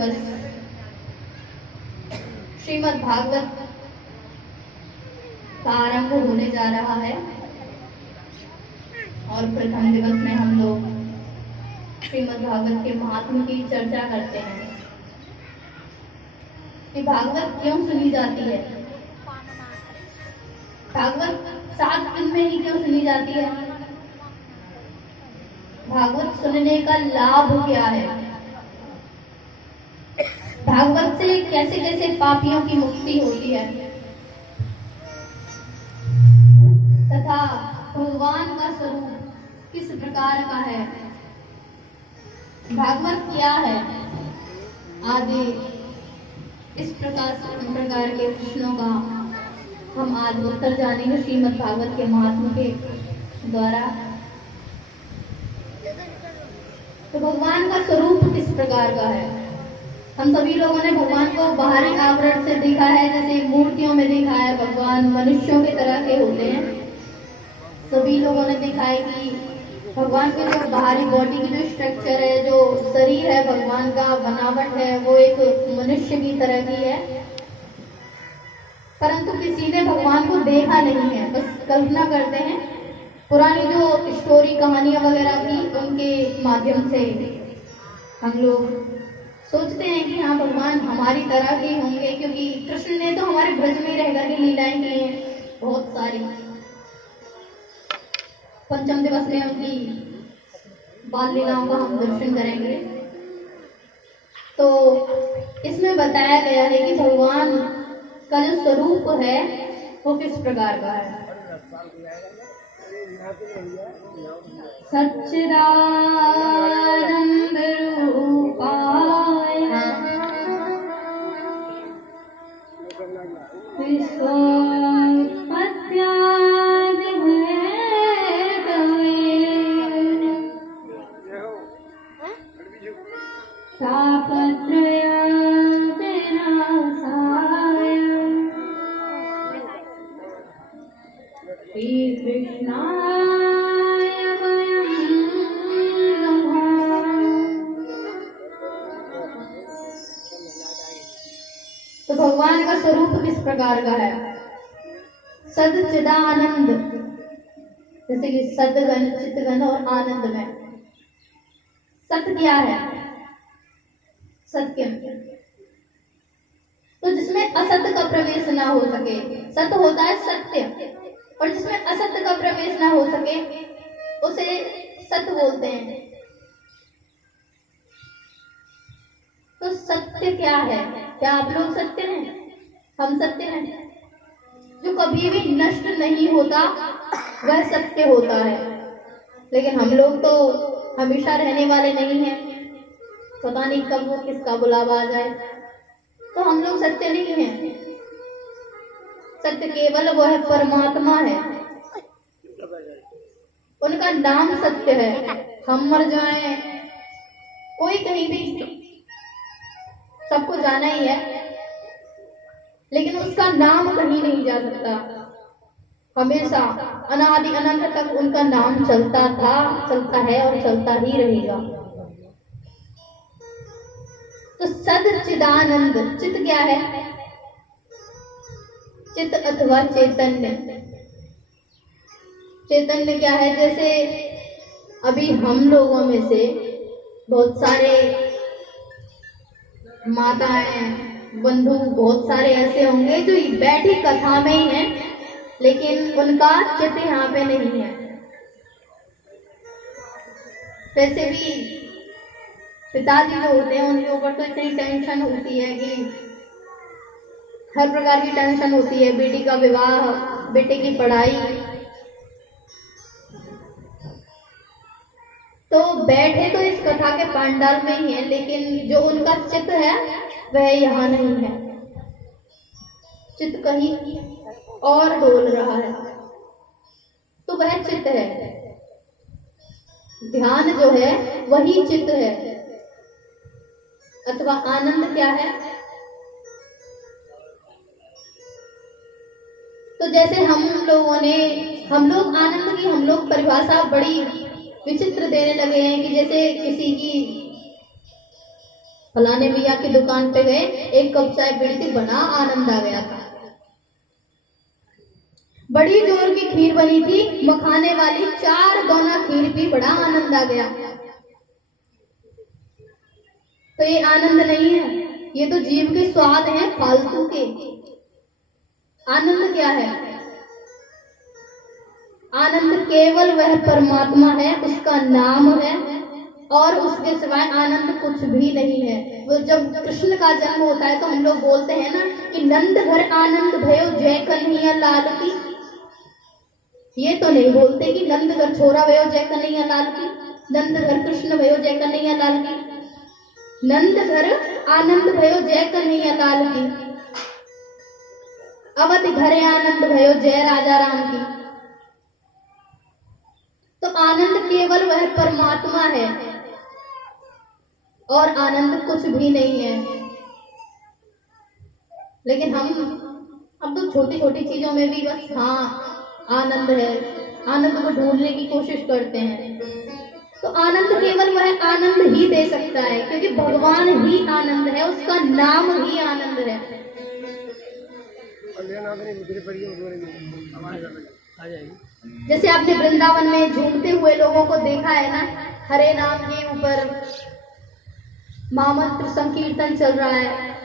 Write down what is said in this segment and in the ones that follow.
दिवस श्रीमद् भागवत का आरंभ होने जा रहा है और प्रथम दिवस में हम लोग श्रीमद् भागवत के महात्म्य की चर्चा करते हैं कि भागवत क्यों सुनी जाती है। भागवत 7 दिन में ही क्यों सुनी जाती है। भागवत सुनने का लाभ क्या है। भागवत से कैसे कैसे पापियों की मुक्ति होती है तथा भगवान का स्वरूप किस प्रकार का है, भागवत क्या है आदि इस प्रकार के प्रश्नों का हम आज उत्तर जानेंगे श्रीमद् भागवत के महात्म्य के द्वारा। तो भगवान का स्वरूप किस प्रकार का है। हम सभी लोगों ने भगवान को बाहरी आवरण से देखा है, जैसे मूर्तियों में देखा है भगवान मनुष्यों की तरह के होते हैं। सभी लोगों ने देखा है कि भगवान के जो बाहरी बॉडी की जो स्ट्रक्चर है, जो शरीर है भगवान का बनावट है, वो एक मनुष्य की तरह की है। परंतु किसी ने भगवान को देखा नहीं है, बस कल्पना करते हैं। पुरानी जो स्टोरी कहानियां वगैरह की उनके माध्यम से हम लोग सोचते हैं कि हाँ भगवान हमारी तरह के होंगे, क्योंकि कृष्ण ने तो हमारे ब्रज में रहकर के लीलाएं की हैं बहुत सारी। पंचम दिवस में उनकी बाल लीलाओं का हम दर्शन करेंगे। तो इसमें बताया गया है कि भगवान का जो स्वरूप है वो किस प्रकार का है। सच्चिदानंद रूपाय तो भगवान का स्वरूप किस प्रकार का है। सच्चिदानंद, जैसे कि सदगन, चितगन और आनंद में सत्य क्या है। सत्य तो जिसमें असत्य का प्रवेश ना हो सके, सत्य होता है सत्य, और जिसमें असत्य का प्रवेश ना हो सके उसे सत्य बोलते हैं। तो सत्य क्या है। क्या आप लोग सत्य हैं। हम सत्य हैं। जो कभी भी नष्ट नहीं होता वह सत्य होता है, लेकिन हम लोग तो हमेशा रहने वाले नहीं हैं। पता नहीं कब वो किसका बुलावा आ जाए। तो हम लोग सत्य नहीं हैं। सत्य केवल वो है परमात्मा है, उनका नाम सत्य है। हम मर जाएं, कोई कहीं भी, सबको जाना ही है, लेकिन उसका नाम कहीं नहीं जा सकता। हमेशा अनादि अनंत तक उनका नाम चलता था, चलता है और चलता ही रहेगा। तो सच्चिदानंद, चित क्या है। चित अथवा चैतन्य। चैतन्य क्या है। जैसे अभी हम लोगों में से बहुत सारे माताएं, बंधु बहुत सारे ऐसे होंगे जो बैठी कथा में ही हैं, लेकिन उनका चित यहाँ पे नहीं है। वैसे भी पिताजी जो होते हैं उनके ऊपर तो इतनी टेंशन होती है कि हर प्रकार की टेंशन होती है। बेटी का विवाह, बेटे की पढ़ाई, तो बैठे तो इस कथा के पंडाल में ही है, लेकिन जो उनका चित्त है वह यहाँ नहीं है। चित्त कहीं और डोल रहा है, तो वह चित्त है। ध्यान जो है वही चित्त है। अथवा आनंद क्या है। तो जैसे हम लोग आनंद की हम लोग परिभाषा बड़ी विचित्र देने लगे हैं कि जैसे किसी की फलाने भैया की दुकान पे गए, एक कप चाय पी थी, बड़ा आनंद आ गया था। बड़ी जोर की खीर बनी थी, मखाने वाली, 4 दोना खीर पी, बड़ा आनंद आ गया। तो ये आनंद नहीं है, ये तो जीव के स्वाद हैं फालतू के। आनंद क्या है? आनंद केवल वह परमात्मा है, उसका नाम है, और उसके सिवाय आनंद कुछ भी नहीं है। वो जब कृष्ण का जन्म होता है तो हम लोग बोलते हैं ना कि नंद घर आनंद भयो जय कन्हैया लाल की। ये तो नहीं बोलते कि नंद घर छोरा भयो जय कन्हैया लाल की, नंद घर कृष्ण भयो जय कन्हैया लाल की। नंद घर आनंद भयो जय कन्हैया लाल की, अवध घरे आनंद भयो जय राजा राम की। तो आनंद केवल वह परमात्मा है और आनंद कुछ भी नहीं है। लेकिन हम तो छोटी छोटी चीजों में भी बस हाँ आनंद है, आनंद को ढूंढने की कोशिश करते हैं। तो आनंद केवल वह आनंद ही दे सकता है, क्योंकि भगवान ही आनंद है, उसका नाम ही आनंद है। जैसे आपने वृंदावन में झूमते हुए लोगों को देखा है ना, हरे नाम के ऊपर महामंत्र संकीर्तन चल रहा है,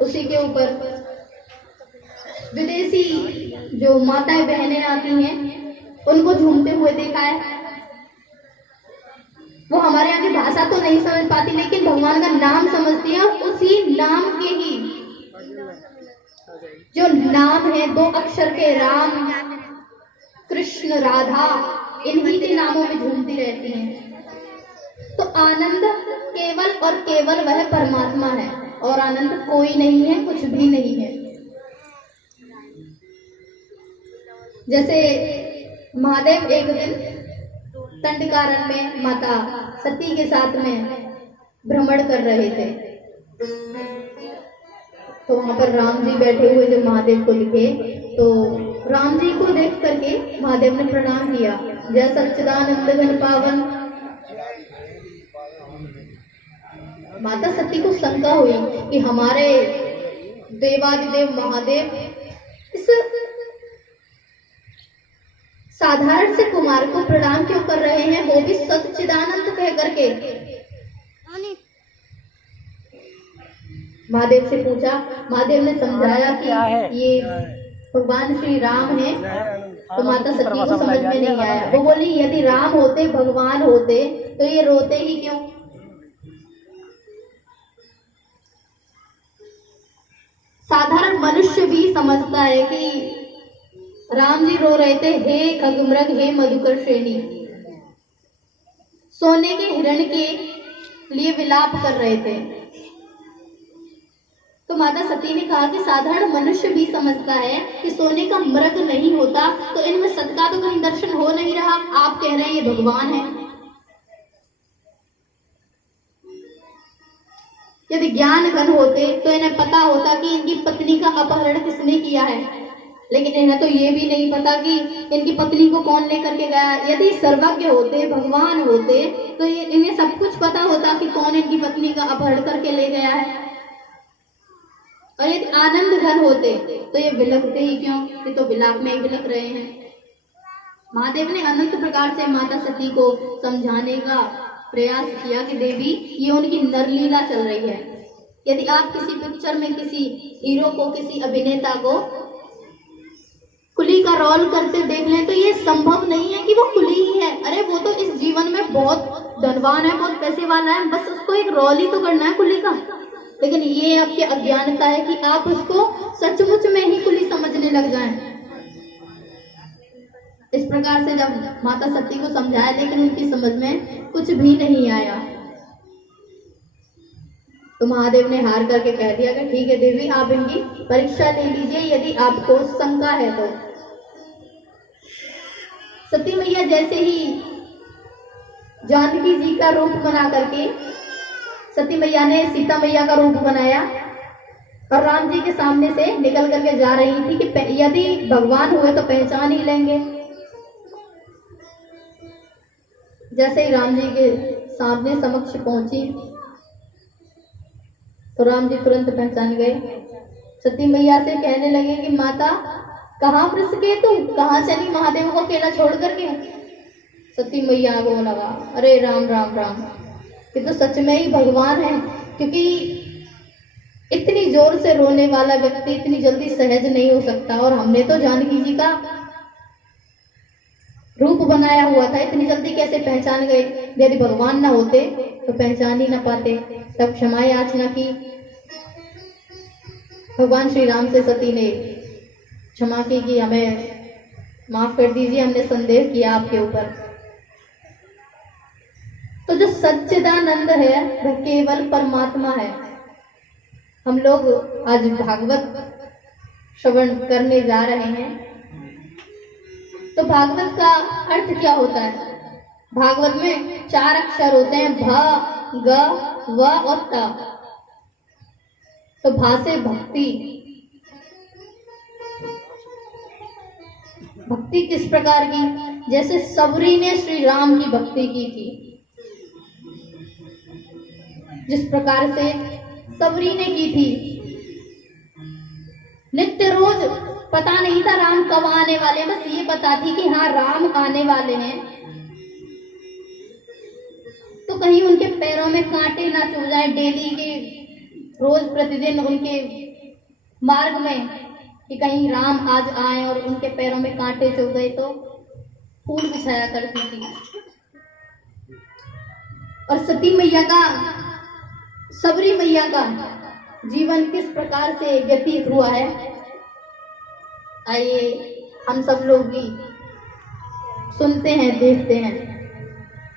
उसी के ऊपर विदेशी जो माताएं बहनें आती हैं उनको झूमते हुए देखा है। वो हमारे यहाँ की भाषा तो नहीं समझ पाती, लेकिन भगवान का नाम समझती है, और उसी नाम के ही जो नाम है 2 अक्षर के, राम कृष्ण राधा, इन्हीं के नामों में झूमती रहती हैं। तो आनंद केवल और केवल वह परमात्मा है, और आनंद कोई नहीं है, कुछ भी नहीं है। जैसे महादेव एक दिन दंडकारण्य में माता सती के साथ में भ्रमण कर रहे थे, तो वहां पर राम जी बैठे हुए जब महादेव को दिखे, तो राम जी को देख करके महादेव ने प्रणाम किया, जय सच्चिदानंद घन पावन। माता सती को शंका हुई कि हमारे देवादिदेव महादेव इस साधारण से कुमार को प्रणाम क्यों कर रहे हैं, वो भी सच्चिदानंद कह करके। महादेव से पूछा, महादेव ने समझाया कि ये भगवान श्री राम है। तो माता सती को समझ में नहीं आया। वो बोली, यदि राम होते, भगवान होते, तो ये रोते ही क्यों? साधारण मनुष्य भी समझता है कि राम जी रो रहे थे, हे खगमृग हे मधुकर श्रेणी, सोने के हिरण के लिए विलाप कर रहे थे। तो माता सती ने कहा कि साधारण मनुष्य भी समझता है कि सोने का मृग नहीं होता, तो इनमें सत्ता तो कहीं दर्शन हो नहीं रहा। आप कह रहे हैं ये भगवान है। यदि ज्ञान घन होते तो इन्हें पता होता कि इनकी पत्नी का अपहरण किसने किया है, लेकिन इन्हें तो ये भी नहीं पता कि इनकी पत्नी को कौन लेकर के गया। यदि सर्वज्ञ होते, भगवान होते, तो इन्हें सब कुछ पता होता कि कौन इनकी पत्नी का अपहरण करके ले गया है। और यदि आनंद घन होते तो ये विलकते ही क्यों? ये तो विलाप में ही विलक रहे हैं। महादेव ने अनंत प्रकार से माता सती को समझाने का प्रयास किया कि देवी, ये उनकी नरलीला चल रही है। यदि आप किसी पिक्चर में किसी हीरो को, किसी अभिनेता को कुली का रोल करते देख लें, तो ये संभव नहीं है कि वो कुली ही है। अरे वो तो इस जीवन में बहुत धनवान है, बहुत पैसे वाला है, बस उसको एक रोल ही तो करना है कुली का। लेकिन ये आपकी अज्ञानता है कि आप उसको सचमुच में ही कुली समझने लग जाएं। इस प्रकार से जब माता सती को समझाया, लेकिन उनकी समझ में कुछ भी नहीं आया, तो महादेव ने हार करके कह दिया कि ठीक है देवी, आप इनकी परीक्षा ले लीजिए, यदि आपको शंका है तो। सती मैया जैसे ही जानकी जी का रूप बना करके सती मैया ने सीता मैया का रूप बनाया और राम जी के सामने से निकल करके जा रही थी कि यदि भगवान हुए तो पहचान ही लेंगे। जैसे ही राम जी के सामने समक्ष पहुंची, तो राम जी तुरंत पहचान गए। सती मैया से कहने लगे कि माता कहाँ फंस गए तुम, कहाँ चली महादेव को अकेला छोड़ करके। सती मैया को लगा अरे राम राम राम, ये तो सच में ही भगवान है, क्योंकि इतनी जोर से रोने वाला व्यक्ति इतनी जल्दी सहज नहीं हो सकता, और हमने तो जानकी जी का रूप बनाया हुआ था, इतनी जल्दी कैसे पहचान गए। यदि भगवान ना होते तो पहचान ही ना पाते। तब क्षमा याचना की भगवान श्री राम से सती ने, क्षमा की कि हमें माफ कर दीजिए, हमने संदेह किया आपके ऊपर। तो जो सच्चिदानंद है वह केवल परमात्मा है। हम लोग आज भागवत श्रवण करने जा रहे हैं। तो भागवत का अर्थ क्या होता है? भागवत में 4 अक्षर होते हैं, भ, ग, व और त। तो भा से भक्ति। भक्ति किस प्रकार की? जैसे सबरी ने श्री राम की भक्ति की थी, जिस प्रकार से सबरी ने की थी। नित्य रोज पता नहीं था राम कब आने वाले, बस ये पता थी कि हाँ राम आने वाले हैं, तो कहीं उनके पैरों में कांटे ना चुभ जाए। डेली के रोज प्रतिदिन उनके मार्ग में कि कहीं राम आज आए और उनके पैरों में कांटे चुभ गए, तो फूल बिछाया करती थी। और सती मैया का, सबरी मैया का जीवन किस प्रकार से व्यतीत हुआ है, आइए हम सब लोग भी सुनते हैं, देखते हैं।